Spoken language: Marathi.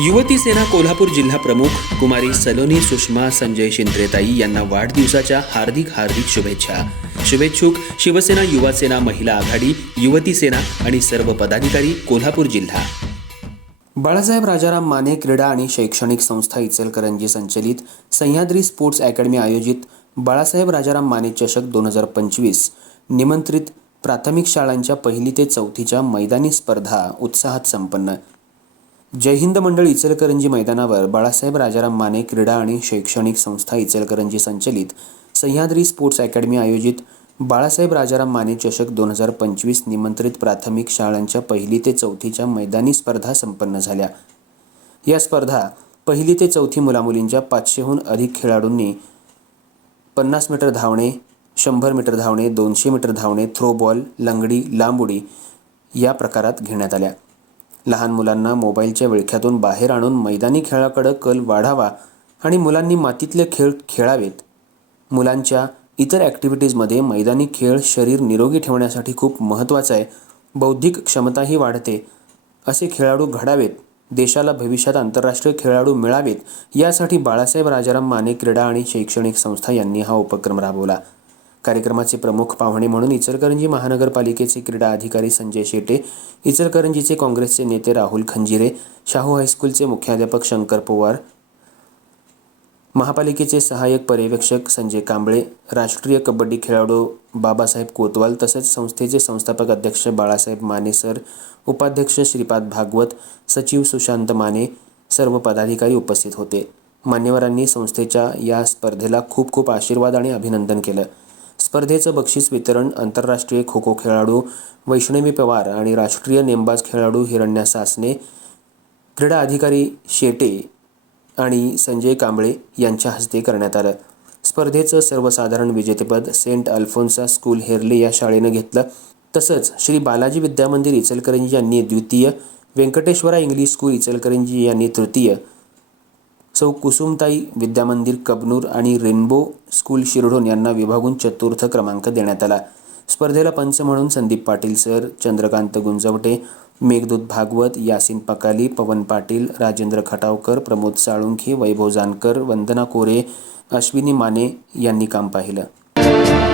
युवती सेना कोल्हापूर जिल्हा प्रमुख कुमारी सलोनी सुषमा संजय शिंद्रेताई यांना वाढदिवसाच्या हार्दिक हार्दिक शुभेच्छा. शुभेच्छुक शिवसेना युवा सेना महिला आघाडी युवती सेना आणि सर्व पदाधिकारी कोल्हापूर जिल्हा. बाळासाहेब राजाराम माने क्रीडा आणि शैक्षणिक संस्था इचलकरंजी संचलित सह्याद्री स्पोर्ट्स अकॅडमी आयोजित बाळासाहेब राजाराम माने चषक दोन हजार पंचवीस निमंत्रित प्राथमिक शाळांच्या पहिली ते चौथीच्या मैदानी स्पर्धा उत्साहात संपन्न. जय हिंद मंडळ इचलकरंजी मैदानावर बाळासाहेब राजाराम माने क्रीडा आणि शैक्षणिक संस्था इचलकरंजी संचलित सह्याद्री स्पोर्ट्स अकॅडमी आयोजित बाळासाहेब राजाराम माने चषक दोन हजार पंचवीस निमंत्रित प्राथमिक शाळांच्या पहिली ते चौथीच्या मैदानी स्पर्धा संपन्न झाल्या. या स्पर्धा पहिली ते चौथी मुलामुलींच्या पाचशेहून अधिक खेळाडूंनी पन्नास मीटर धावणे शंभर मीटर धावणे दोनशे मीटर धावणे थ्रोबॉल लंगडी लांब उडी या प्रकारात घेण्यात आल्या. लहान मुलांना मोबाईलच्या विळख्यातून बाहेर आणून मैदानी खेळाकडं कल वाढावा आणि मुलांनी मातीतले खेळ खेळावेत. मुलांच्या इतर ॲक्टिव्हिटीजमध्ये मैदानी खेळ शरीर निरोगी ठेवण्यासाठी खूप महत्त्वाचा आहे. बौद्धिक क्षमताही वाढते. असे खेळाडू घडावेत. देशाला भविष्यात आंतरराष्ट्रीय खेळाडू मिळावेत. यासाठी बाळासाहेब राजाराम माने क्रीडा आणि शैक्षणिक संस्था यांनी हा उपक्रम राबवला. कार्यक्रमाचे प्रमुख पाहुणे म्हणून इचलकरंजी महानगरपालिकेचे क्रीडा अधिकारी संजय शेटे इचलकरंजीचे काँग्रेसचे नेते राहुल खंजिरे शाहू हायस्कूलचे मुख्याध्यापक शंकर पवार महापालिकेचे सहाय्यक पर्यवेक्षक संजय कांबळे राष्ट्रीय कबड्डी खेळाडू बाबासाहेब कोतवाल तसेच संस्थेचे संस्थापक अध्यक्ष बाळासाहेब माने सर उपाध्यक्ष श्रीपाद भागवत सचिव सुशांत माने सर्व पदाधिकारी उपस्थित होते. मान्यवरांनी संस्थेच्या या स्पर्धेला खूप खूप आशीर्वाद आणि अभिनंदन केलं. स्पर्धेचं बक्षीस वितरण आंतरराष्ट्रीय खो खो खेळाडू वैष्णवी पवार आणि राष्ट्रीय नेमबाज खेळाडू हिरण्या सासने क्रीडा अधिकारी शेटे आणि संजय कांबळे यांच्या हस्ते करण्यात आलं. स्पर्धेचं सर्वसाधारण विजेतेपद सेंट अल्फोन्सा स्कूल हेरले या शाळेनं घेतलं. तसंच श्री बालाजी विद्यामंदिर इचलकरंजी यांनी द्वितीय व्यंकटेश्वरा इंग्लिश स्कूल इचलकरंजी यांनी तृतीय सौ कुसुमताई विद्यामंदिर कबनूर आणि रेनबो स्कूल शिरढोण यांना विभागून चतुर्थ क्रमांक देण्यात आला. स्पर्धेला पंच म्हणून संदीप पाटील सर चंद्रकांत गुंजवटे मेघदूत भागवत यासिन पकाली पवन पाटील राजेंद्र खटावकर प्रमोद साळुंखे वैभव जानकर वंदना कोरे अश्विनी माने यांनी काम पाहिलं.